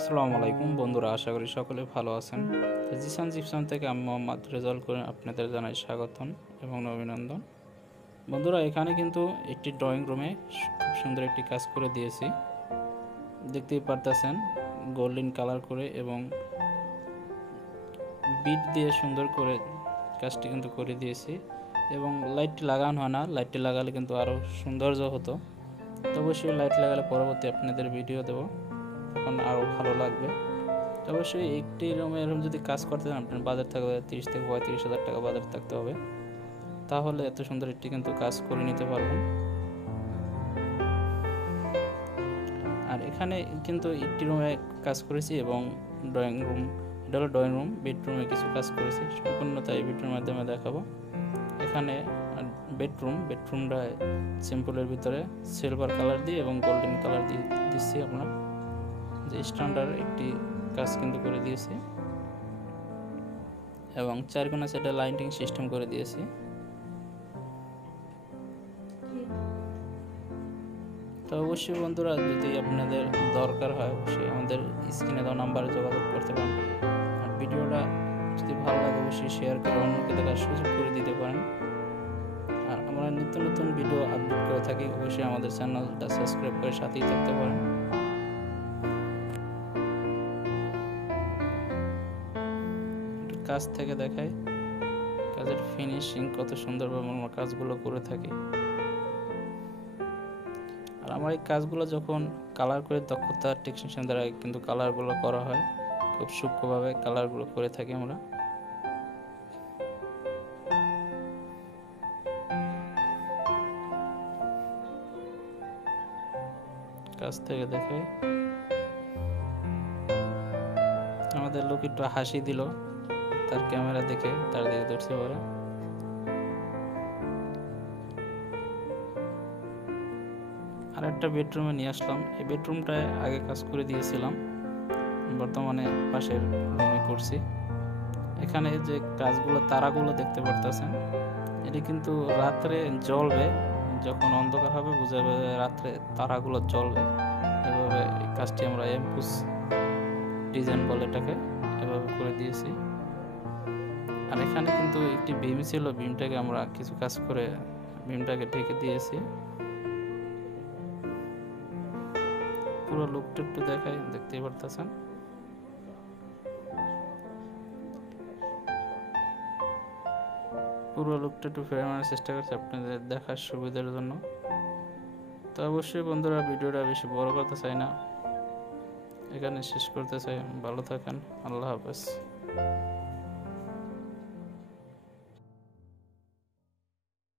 আসসালামু আলাইকুম বন্ধুরা, আশা করি সকলে ভালো আছেন। জিসান জিপসান থেকে আমি মোহাম্মদ রেজাল করে আপনাদের জানাই স্বাগতম এবং অভিনন্দন। বন্ধুরা, এখানে কিন্তু একটি ড্রয়িং রুমে খুব সুন্দর একটি কাজ করে দিয়েছি, দেখতেই পারতেছেন। গোল্ডেন কালার করে এবং বিট দিয়ে সুন্দর করে কাজটি কিন্তু করে দিয়েছি এবং লাইটটি লাগানো হয় না, লাইটটি লাগালে কিন্তু আরও সৌন্দর্য হতো। তো অবশ্যই লাইট লাগালে পরবর্তী আপনাদের ভিডিও দেবো, তখন আরও ভালো লাগবে। তো অবশ্যই একটি রুমে এরকম যদি কাজ করতে চান, আপনার বাজার থাকবে 30 থেকে 35 হাজার টাকা বাজার থাকতে হবে, তাহলে এত সুন্দর একটি কিন্তু কাজ করে নিতে পারবেন। আর এখানে কিন্তু একটি রুমে কাজ করেছি এবং ড্রয়িং রুম, এটা হলো ড্রয়িং রুম, বেডরুমে কিছু কাজ করেছি, সম্পূর্ণতা এই বেডরুমের মাধ্যমে দেখাবো। এখানে বেডরুমটা সিম্পলের ভিতরে সিলভার কালার দিয়ে এবং গোল্ডেন কালার দিয়ে দিচ্ছি, আপনার যে স্ট্যান্ডার্ড একটি কাজ কিন্তু করে দিয়েছি এবং চারকোনা সেটা লাইটিং সিস্টেম করে দিয়েছি। তো অবশ্যই বন্ধুরা, যদি আপনাদের দরকার হয় অবশ্যই আমাদের স্ক্রিনে দেওয়া নাম্বারে যোগাযোগ করতে পারেন। আর ভিডিওটা যদি ভালো লাগে অবশ্যই শেয়ার করে অন্যকে দেখার সুযোগ করে দিতে পারেন। আর আমরা নিত্য নতুন ভিডিও আপলোড করে থাকি, অবশ্যই আমাদের চ্যানেলটা সাবস্ক্রাইব করে সাথেই থাকতে পারেন। কাজ থেকে দেখায় কাজের ফিনিশিং কত সুন্দরভাবে আমরা কাজগুলো করে থাকি। আর আমার এই কাজগুলো যখন কালার করে দক্ষতা টেকনিশিয়ান দ্বারা কিন্তু কালারগুলো করা হয়, খুব সূক্ষ্মভাবে কালারগুলো করে থাকি আমরা। কাজ থেকে দেখায় আমাদের লোক একটু হাসি দিল তার ক্যামেরা দেখে, তার দিকে ধরছে পরে। আর একটা বেডরুমে নিয়ে আসলাম, এই বেডরুমটায় আগে কাজ করে দিয়েছিলাম, বর্তমানে পাশের রুমে করছি। এখানে যে কাজগুলো তারাগুলো দেখতে পারতেছেন, এটি কিন্তু রাত্রে জ্বলবে, যখন অন্ধকার হবে বুঝাবে রাত্রে তারাগুলো জ্বলবে। এভাবে এই কাজটি আমরা এমপুস ডিজাইন বলে এটাকে, এভাবে করে দিয়েছি। আর এখানে কিন্তু একটি বিম ছিল, বিমটাকে আমরা কিছু কাজ করে বিমটাকে ঢেকে দিয়েছি। পুরো লুকটা একটু দেখাই, দেখতেই পারতেছেন। পুরো লুকটা একটু ফেরানোর আনার চেষ্টা করছি আপনাদের দেখার সুবিধার জন্য। তো অবশ্যই বন্ধুরা, ভিডিওটা বেশি বড় করতে চাই না, এখানে শেষ করতে চাই। ভালো থাকেন, আল্লাহ হাফেজ।